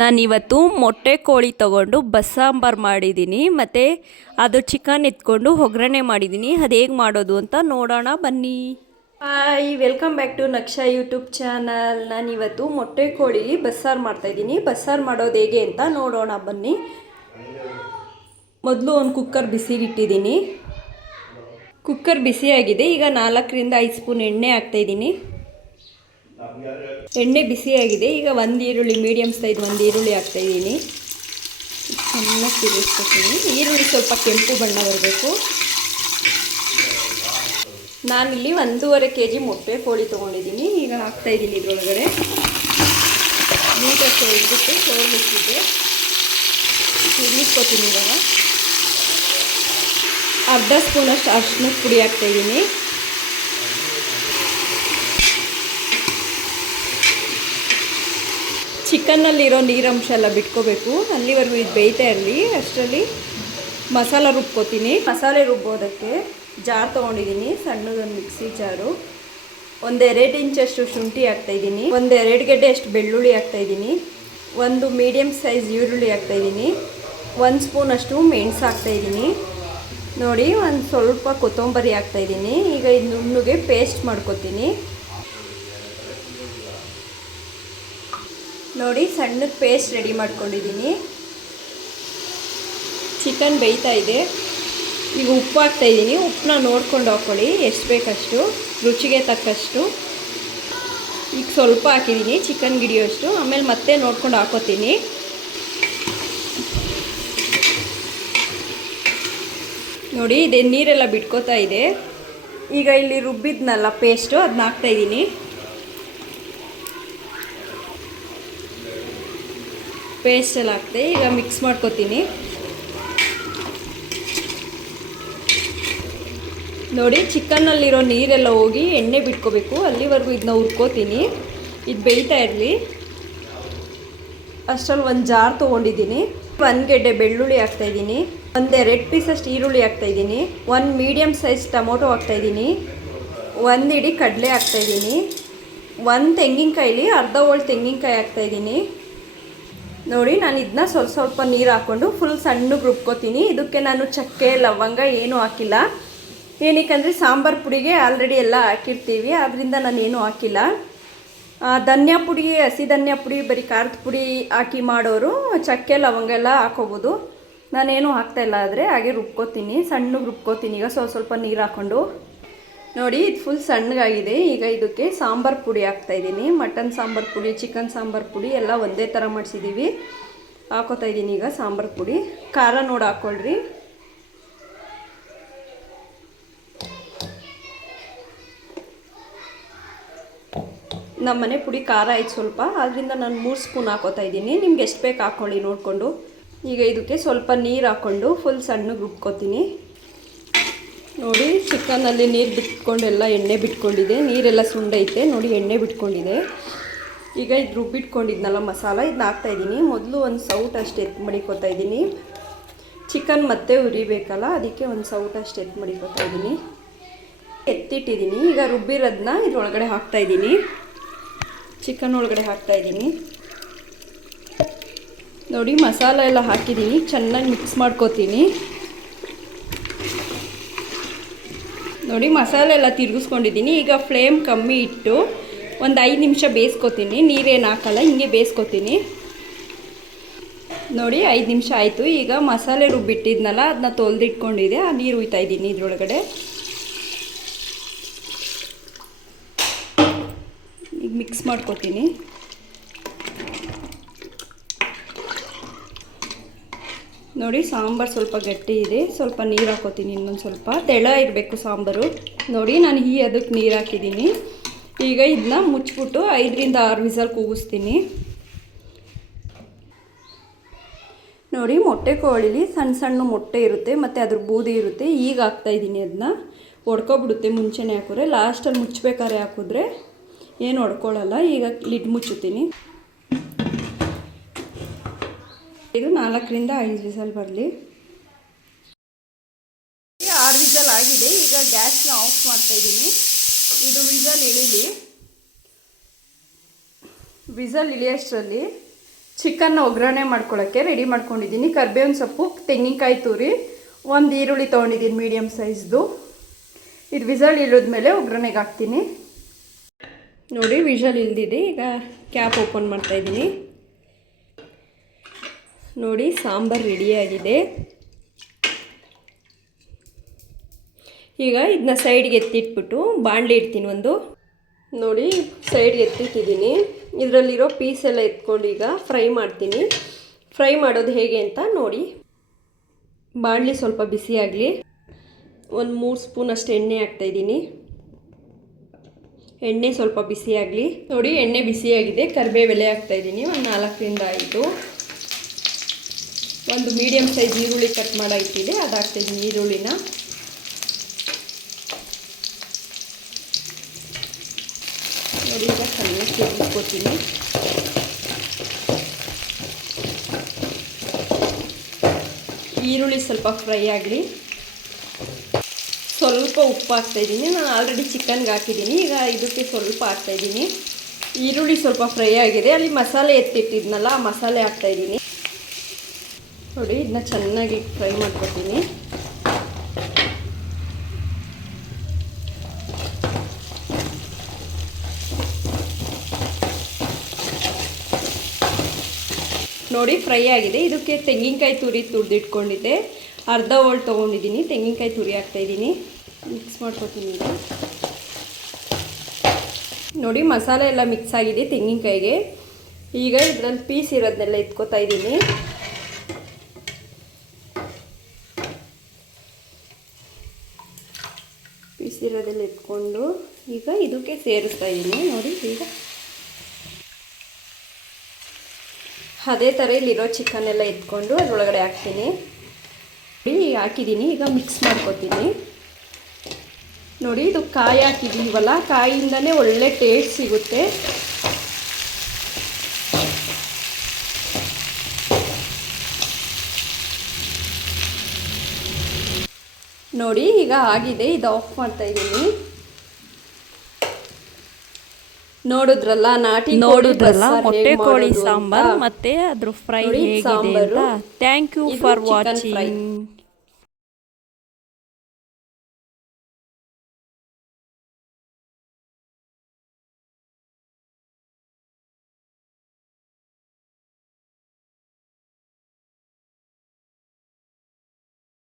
ನಾನಿವತ್ತು ಮೊಟ್ಟೆ ಕೋಳಿ ತೊಗೊಂಡು ಬಸ್ಸಾಂಬಾರು ಮಾಡಿದ್ದೀನಿ ಮತ್ತು ಅದು ಚಿಕನ್ ಎತ್ಕೊಂಡು ಒಗ್ಗರಣೆ ಮಾಡಿದ್ದೀನಿ. ಅದು ಹೇಗೆ ಮಾಡೋದು ಅಂತ ನೋಡೋಣ ಬನ್ನಿ. Hi, welcome back to Naksha YouTube channel. ನಾನಿವತ್ತು ಮೊಟ್ಟೆ ಕೋಳಿ ಬಸ್ಸಾರು ಮಾಡ್ತಾಯಿದ್ದೀನಿ. ಬಸ್ಸಾರು ಮಾಡೋದು ಹೇಗೆ ಅಂತ ನೋಡೋಣ ಬನ್ನಿ. ಮೊದಲು ಒಂದು ಕುಕ್ಕರ್ ಬಿಸಿಗಿಟ್ಟಿದ್ದೀನಿ. ಕುಕ್ಕರ್ ಬಿಸಿಯಾಗಿದೆ. ಈಗ 4-5 ಸ್ಪೂನ್ ಎಣ್ಣೆ ಹಾಕ್ತಾಯಿದ್ದೀನಿ. ಎಣ್ಣೆ ಬಿಸಿಯಾಗಿದೆ. ಈಗ ಒಂದು ಈರುಳ್ಳಿ, ಮೀಡಿಯಮ್ ಸೈಜ್ ಒಂದು ಈರುಳ್ಳಿ ಹಾಕ್ತಾಯಿದ್ದೀನಿ. ಚೆನ್ನಾಗಿ ತಿರುಗಿಸ್ಕೊತೀನಿ. ಈರುಳ್ಳಿ ಸ್ವಲ್ಪ ಕೆಂಪು ಬಣ್ಣ ಬರಬೇಕು. ನಾನಿಲ್ಲಿ 1.5 kg ಮೊಟ್ಟೆ ಕೋಳಿ ತೊಗೊಂಡಿದ್ದೀನಿ. ಈಗ ಹಾಕ್ತಾಯಿದ್ದೀನಿ. ಇದರೊಳಗಡೆ ನೀಟಾಗಿ ತೊಳೆದ್ಬಿಟ್ಟು ತೊಳೆದಿಟ್ಟಿದ್ದೆ ತಿರುಗಿಸ್ಕೊತೀನಿ. ಇವಾಗ ಅರ್ಧ ಸ್ಪೂನಷ್ಟು ಅರಿಶಿನದ ಪುಡಿ ಹಾಕ್ತಾಯಿದ್ದೀನಿ. ಚಿಕನ್ನಲ್ಲಿರೋ ನೀರಂಶ ಎಲ್ಲ ಬಿಟ್ಕೋಬೇಕು. ಅಲ್ಲಿವರೆಗೂ ಇದು ಬೇಯ್ತಾ ಇರಲಿ. ಅಷ್ಟರಲ್ಲಿ ಮಸಾಲ ರುಬ್ಕೋತೀನಿ. ಮಸಾಲೆ ರುಬ್ಬೋದಕ್ಕೆ ಜಾರ್ ತೊಗೊಂಡಿದ್ದೀನಿ, ಸಣ್ಣದೊಂದು ಮಿಕ್ಸಿ ಜಾರು. 1-2 ಇಂಚಷ್ಟು ಶುಂಠಿ ಹಾಕ್ತಾಯಿದ್ದೀನಿ. 1-2 ಗೆಡ್ಡೆ ಅಷ್ಟು ಬೆಳ್ಳುಳ್ಳಿ ಹಾಕ್ತಾಯಿದ್ದೀನಿ. ಒಂದು ಮೀಡಿಯಮ್ ಸೈಜ್ ಈರುಳ್ಳಿ ಹಾಕ್ತಾಯಿದ್ದೀನಿ. 1 ಸ್ಪೂನಷ್ಟು ಮೆಣಸು ಹಾಕ್ತಾಯಿದ್ದೀನಿ. ನೋಡಿ, ಒಂದು ಸ್ವಲ್ಪ ಕೊತ್ತಂಬರಿ ಹಾಕ್ತಾಯಿದ್ದೀನಿ. ಈಗ ಇದು ನುಣ್ಣಗೆ ಪೇಸ್ಟ್ ಮಾಡ್ಕೊತೀನಿ. ನೋಡಿ, ಸಣ್ಣದ ಪೇಸ್ಟ್ ರೆಡಿ ಮಾಡ್ಕೊಂಡಿದ್ದೀನಿ. ಚಿಕನ್ ಬೇಯ್ತಾ ಇದೆ. ಈಗ ಉಪ್ಪು ಹಾಕ್ತಾಯಿದ್ದೀನಿ. ಉಪ್ಪನ್ನ ನೋಡ್ಕೊಂಡು ಹಾಕ್ಕೊಳ್ಳಿ, ಎಷ್ಟು ಬೇಕಷ್ಟು, ರುಚಿಗೆ ತಕ್ಕಷ್ಟು. ಈಗ ಸ್ವಲ್ಪ ಹಾಕಿದ್ದೀನಿ, ಚಿಕನ್ ಗಿಡಿಯೋಷ್ಟು. ಆಮೇಲೆ ಮತ್ತೆ ನೋಡ್ಕೊಂಡು ಹಾಕೋತೀನಿ. ನೋಡಿ, ಇದೇ ನೀರೆಲ್ಲ ಬಿಟ್ಕೋತಾ ಇದೆ. ಈಗ ಇಲ್ಲಿ ರುಬ್ಬಿದ್ನಲ್ಲ ಪೇಸ್ಟು, ಅದನ್ನ ಹಾಕ್ತಾಯಿದ್ದೀನಿ. ಪೇಸ್ಟೆಲ್ಲ ಹಾಕ್ತೆ. ಈಗ ಮಿಕ್ಸ್ ಮಾಡ್ಕೊತೀನಿ. ನೋಡಿ, ಚಿಕನ್ನಲ್ಲಿರೋ ನೀರೆಲ್ಲ ಹೋಗಿ ಎಣ್ಣೆ ಬಿಟ್ಕೋಬೇಕು. ಅಲ್ಲಿವರೆಗೂ ಇದನ್ನ ಹುರ್ಕೋತೀನಿ. ಇದು ಬೇಯ್ತಾ ಇರಲಿ. ಅಷ್ಟರಲ್ಲಿ ಒಂದು ಜಾರ್ ತೊಗೊಂಡಿದ್ದೀನಿ. 1 ಗೆಡ್ಡೆ ಬೆಳ್ಳುಳ್ಳಿ ಹಾಕ್ತಾಯಿದ್ದೀನಿ. 1-2 ಪೀಸಷ್ಟು ಈರುಳ್ಳಿ ಹಾಕ್ತಾಯಿದ್ದೀನಿ. 1 ಮೀಡಿಯಮ್ ಸೈಜ್ ಟೊಮೊಟೊ ಹಾಕ್ತಾಯಿದ್ದೀನಿ. 1 ಹಿಡಿ ಕಡಲೆ ಹಾಕ್ತಾಯಿದ್ದೀನಿ. 1 ತೆಂಗಿನಕಾಯಿಲಿ ಅರ್ಧ ಹೋಳು ತೆಂಗಿನಕಾಯಿ ಹಾಕ್ತಾಯಿದ್ದೀನಿ. ನೋಡಿ, ನಾನು ಇದನ್ನ ಸ್ವಲ್ಪ ನೀರು ಹಾಕ್ಕೊಂಡು ಫುಲ್ ಸಣ್ಣಗೆ ರುಬ್ಕೋತೀನಿ. ಇದಕ್ಕೆ ನಾನು ಚಕ್ಕೆ, ಲವಂಗ ಏನೂ ಹಾಕಿಲ್ಲ. ಏನಕ್ಕೆ ಸಾಂಬಾರು ಪುಡಿಗೆ ಆಲ್ರೆಡಿ ಎಲ್ಲ ಹಾಕಿರ್ತೀವಿ, ಆದ್ದರಿಂದ ನಾನೇನು ಹಾಕಿಲ್ಲ. ಧನಿಯಾ ಪುಡಿ, ಹಸಿ ಧನಿಯಾ ಪುಡಿ, ಬರೀ ಖಾರದ ಪುಡಿ ಹಾಕಿ ಮಾಡೋರು ಚಕ್ಕೆ, ಲವಂಗ ಎಲ್ಲ ಹಾಕೋಬೋದು. ನಾನೇನು ಹಾಕ್ತಾಯಿಲ್ಲ. ಆದರೆ ಹಾಗೆ ರುಬ್ಕೋತೀನಿ, ಸಣ್ಣಗೆ ರುಬ್ಕೋತೀನಿ. ಈಗ ಸ್ವಲ್ಪ ನೀರು ಹಾಕ್ಕೊಂಡು. ನೋಡಿ, ಇದು ಫುಲ್ ಸಣ್ಣಗಾಗಿದೆ. ಈಗ ಇದಕ್ಕೆ ಸಾಂಬಾರು ಪುಡಿ ಹಾಕ್ತಾಯಿದ್ದೀನಿ. ಮಟನ್ ಸಾಂಬಾರು ಪುಡಿ, ಚಿಕನ್ ಸಾಂಬಾರು ಪುಡಿ ಎಲ್ಲ ಒಂದೇ ಥರ ಮಾಡಿಸಿದ್ದೀವಿ. ಹಾಕೋತಾಯಿದ್ದೀನಿ ಈಗ ಸಾಂಬಾರು ಪುಡಿ. ಖಾರ ನೋಡಿ ಹಾಕ್ಕೊಳ್ರಿ. ನಮ್ಮ ಮನೆ ಪುಡಿ ಖಾರ ಆಯ್ತು ಸ್ವಲ್ಪ, ಆದ್ದರಿಂದ ನಾನು 3 ಸ್ಪೂನ್ ಹಾಕೋತಾಯಿದ್ದೀನಿ. ನಿಮ್ಗೆ ಎಷ್ಟು ಬೇಕು ಹಾಕ್ಕೊಳ್ಳಿ ನೋಡಿಕೊಂಡು. ಈಗ ಇದಕ್ಕೆ ಸ್ವಲ್ಪ ನೀರು ಹಾಕ್ಕೊಂಡು ಫುಲ್ ಸಣ್ಣಗೆ ರುಬ್ಕೋತೀನಿ. ನೋಡಿ, ಚಿಕನಲ್ಲಿ ನೀರು ಬಿಟ್ಕೊಂಡೆಲ್ಲ ಎಣ್ಣೆ ಬಿಟ್ಕೊಂಡಿದೆ. ನೀರೆಲ್ಲ ಸುಂಡೈತೆ. ನೋಡಿ, ಎಣ್ಣೆ ಬಿಟ್ಕೊಂಡಿದೆ. ಈಗ ಇದು ರುಬ್ಬಿಟ್ಕೊಂಡಿದ್ನಲ್ಲ ಮಸಾಲ, ಇದನ್ನ ಹಾಕ್ತಾಯಿದ್ದೀನಿ. ಮೊದಲು ಒಂದು ಸೌಟ್ ಅಷ್ಟು ಎತ್ತು ಮಡಿಕೋತಾಯಿದ್ದೀನಿ. ಚಿಕನ್ ಮತ್ತೆ ಉರಿಬೇಕಲ್ಲ, ಅದಕ್ಕೆ ಒಂದು ಸೌಟ್ ಅಷ್ಟು ಎತ್ತು ಮಡಿಕೋತಾಯಿದ್ದೀನಿ. ಎತ್ತಿಟ್ಟಿದ್ದೀನಿ. ಈಗ ರುಬ್ಬಿರೋದನ್ನ ಇದ್ರೊಳಗಡೆ ಹಾಕ್ತಾಯಿದ್ದೀನಿ. ಚಿಕನ್ ಒಳಗಡೆ ಹಾಕ್ತಾಯಿದ್ದೀನಿ. ನೋಡಿ, ಮಸಾಲ ಎಲ್ಲ ಹಾಕಿದ್ದೀನಿ. ಚೆನ್ನಾಗಿ ಮಿಕ್ಸ್ ಮಾಡ್ಕೋತೀನಿ. ನೋಡಿ, ಮಸಾಲೆ ಎಲ್ಲ ತಿರುಗಿಸ್ಕೊಂಡಿದ್ದೀನಿ. ಈಗ ಫ್ಲೇಮ್ ಕಮ್ಮಿ ಇಟ್ಟು ಒಂದು 5 ನಿಮಿಷ ಬೇಯಿಸ್ಕೊತೀನಿ. ನೀರೇನು ಹಾಕಲ್ಲ, ಹಿಂಗೆ ಬೇಯಿಸ್ಕೊತೀನಿ. ನೋಡಿ, 5 ನಿಮಿಷ ಆಯಿತು. ಈಗ ಮಸಾಲೆ ರುಬ್ಬಿಟ್ಟಿದ್ನಲ್ಲ, ಅದನ್ನ ತೊಳೆದಿಟ್ಕೊಂಡಿದೆ. ಆ ನೀರು ಹುಯ್ತಾಯಿದ್ದೀನಿ ಇದರೊಳಗಡೆ. ಈಗ ಮಿಕ್ಸ್ ಮಾಡ್ಕೊತೀನಿ. ನೋಡಿ, ಸಾಂಬಾರು ಸ್ವಲ್ಪ ಗಟ್ಟಿ ಇದೆ. ಸ್ವಲ್ಪ ನೀರು ಹಾಕೋತೀನಿ. ಇನ್ನೊಂದು ಸ್ವಲ್ಪ ತೆಳ ಇರಬೇಕು ಸಾಂಬಾರು. ನೋಡಿ, ನಾನು ಅದಕ್ಕೆ ನೀರು ಹಾಕಿದ್ದೀನಿ. ಈಗ ಇದನ್ನ ಮುಚ್ಚಿಬಿಟ್ಟು 5-6 ವಿಸಲ್ ಕೂಗಿಸ್ತೀನಿ. ನೋಡಿ, ಮೊಟ್ಟೆ ಕೋಳಿಲಿ ಸಣ್ಣ ಮೊಟ್ಟೆ ಇರುತ್ತೆ ಮತ್ತು ಅದ್ರ ಬೂದಿ ಇರುತ್ತೆ. ಈಗ ಹಾಕ್ತಾಯಿದ್ದೀನಿ. ಅದನ್ನ ಒಡ್ಕೊಬಿಡುತ್ತೆ ಮುಂಚೆನೇ ಹಾಕಿದ್ರೆ. ಲಾಸ್ಟಲ್ಲಿ ಮುಚ್ಚಬೇಕಾದ್ರೆ ಹಾಕಿದ್ರೆ ಏನು ಹೊಡ್ಕೊಳ್ಳಲ್ಲ. ಈಗ ಲಿಡ್ ಮುಚ್ಚುತ್ತೀನಿ. ಇದು 4-5 ವಿಸಲ್ ಬರಲಿ. 6 ವಿಸಲ್ ಆಗಿದೆ. ಈಗ ಗ್ಯಾಸ್ನ ಆಫ್ ಮಾಡ್ತಾಯಿದ್ದೀನಿ. ಇದು ವಿಸಲ್ ಇಳಿಲಿ. ವಿಸಲ್ ಇಳಿಯೋಷ್ಟರಲ್ಲಿ ಚಿಕನ್ನ ಒಗ್ಗರಣೆ ಮಾಡ್ಕೊಳ್ಳೋಕ್ಕೆ ರೆಡಿ ಮಾಡ್ಕೊಂಡಿದ್ದೀನಿ. ಕರಿಬೇವಿನ ಸೊಪ್ಪು, ತೆಂಗಿನಕಾಯಿ ತುರಿ, ಒಂದು ಈರುಳ್ಳಿ ತೊಗೊಂಡಿದ್ದೀನಿ ಮೀಡಿಯಮ್ ಸೈಜ್ದು. ಇದು ವಿಸಲ್ ಇಳಿದ್ಮೇಲೆ ಒಗ್ಗರಣೆಗೆ ಹಾಕ್ತೀನಿ. ನೋಡಿ ವಿಸಲ್ ಇಲ್ದಿದೆ. ಈಗ ಕ್ಯಾಪ್ ಓಪನ್ ಮಾಡ್ತಾಯಿದ್ದೀನಿ. ನೋಡಿ ಸಾಂಬಾರು ರೆಡಿಯಾಗಿದೆ. ಈಗ ಇದನ್ನ ಸೈಡ್ಗೆ ಎತ್ತಿಟ್ಬಿಟ್ಟು ಬಾಣಲೆ ಇಡ್ತೀನಿ ಒಂದು. ನೋಡಿ ಸೈಡ್ಗೆ ಎತ್ತಿಟ್ಟಿದ್ದೀನಿ. ಇದರಲ್ಲಿರೋ ಪೀಸೆಲ್ಲ ಎತ್ಕೊಂಡು ಈಗ ಫ್ರೈ ಮಾಡ್ತೀನಿ. ಫ್ರೈ ಮಾಡೋದು ಹೇಗೆ ಅಂತ ನೋಡಿ. ಬಾಣಲೆ ಸ್ವಲ್ಪ ಬಿಸಿ ಆಗಲಿ. ಒಂದು 3 ಸ್ಪೂನ್ ಅಷ್ಟು ಎಣ್ಣೆ ಹಾಕ್ತಾಯಿದ್ದೀನಿ. ಎಣ್ಣೆ ಸ್ವಲ್ಪ ಬಿಸಿ ಆಗಲಿ. ನೋಡಿ ಎಣ್ಣೆ ಬಿಸಿಯಾಗಿದೆ. ಕರಿಬೇವು ಎಲೆ ಹಾಕ್ತಾಯಿದ್ದೀನಿ, ಒಂದು 4ರಿಂದ 5. ಒಂದು ಮೀಡಿಯಮ್ ಸೈಜ್ ಈರುಳ್ಳಿ ಕಟ್ ಮಾಡಾಯಿತಿದೆ, ಅದು ಹಾಕ್ತಾಯಿದ್ದೀನಿ ಈರುಳ್ಳಿನ. ನೋಡಿ ಈಗ ಚೆನ್ನಾಗಿ ಸೇರಿಸ್ಕೊತೀನಿ. ಈರುಳ್ಳಿ ಸ್ವಲ್ಪ ಫ್ರೈ ಆಗಲಿ. ಸ್ವಲ್ಪ ಉಪ್ಪು ಹಾಕ್ತಾಯಿದ್ದೀನಿ. ನಾನು ಆಲ್ರೆಡಿ ಚಿಕನ್ಗೆ ಹಾಕಿದ್ದೀನಿ. ಈಗ ಇದಕ್ಕೆ ಸ್ವಲ್ಪ ಹಾಕ್ತಾಯಿದ್ದೀನಿ. ಈರುಳ್ಳಿ ಸ್ವಲ್ಪ ಫ್ರೈ ಆಗಿದೆ. ಅಲ್ಲಿ ಮಸಾಲೆ ಎತ್ತಿಟ್ಟಿದ್ನಲ್ಲ, ಆ ಮಸಾಲೆ ಹಾಕ್ತಾಯಿದ್ದೀನಿ. ನೋಡಿ ಇದನ್ನ ಚೆನ್ನಾಗಿ ಫ್ರೈ ಮಾಡ್ಕೊತೀನಿ. ನೋಡಿ ಫ್ರೈ ಆಗಿದೆ. ಇದಕ್ಕೆ ತೆಂಗಿನಕಾಯಿ ತುರಿ ತುರಿದಿಟ್ಕೊಂಡಿದ್ದೆ, ಅರ್ಧ ಹೋಳು ತೊಗೊಂಡಿದ್ದೀನಿ. ತೆಂಗಿನಕಾಯಿ ತುರಿ ಹಾಕ್ತಾಯಿದ್ದೀನಿ. ಮಿಕ್ಸ್ ಮಾಡ್ಕೊತೀನಿ ಈಗ. ನೋಡಿ ಮಸಾಲೆ ಎಲ್ಲ ಮಿಕ್ಸ್ ಆಗಿದೆ ತೆಂಗಿನಕಾಯಿಗೆ. ಈಗ ಇದರಲ್ಲಿ ಪೀಸ್ ಇರೋದನ್ನೆಲ್ಲ ಎತ್ಕೋತಾ ಇದ್ದೀನಿ. ಪೀಸ್ ಇರೋದೆಲ್ಲ ಎತ್ಕೊಂಡು ಈಗ ಇದಕ್ಕೆ ಸೇರಿಸ್ತಾ ಇದ್ದೀನಿ. ನೋಡಿ ಈಗ ಅದೇ ಥರ ಇಲ್ಲಿರೋ ಚಿಕನ್ ಎಲ್ಲ ಎತ್ಕೊಂಡು ಅದರೊಳಗಡೆ ಹಾಕ್ತೀನಿ. ಹಾಕಿದ್ದೀನಿ. ಈಗ ಮಿಕ್ಸ್ ಮಾಡ್ಕೊತೀನಿ. ನೋಡಿ ಇದು ಕಾಯಿ ಹಾಕಿದ್ದೀವಲ್ಲ, ಕಾಯಿಯಿಂದನೇ ಒಳ್ಳೆ ಟೇಸ್ಟ್ ಸಿಗುತ್ತೆ. ನೋಡಿ ಈಗ ಆಗಿದೆ. ಇದು ಆಫ್ ಮಾಡ್ತಾ ಇದ್ದೀನಿ. ನೋಡಿದ್ರಲ್ಲ ಮೊಟ್ಟೆ ಕೋಳಿ ಸಾಂಬಾರ್ ಮತ್ತೆ ಅದ್ರ ಫ್ರೈ ಹೇಗಿದೆ ಅಂತ. Thank you for watching.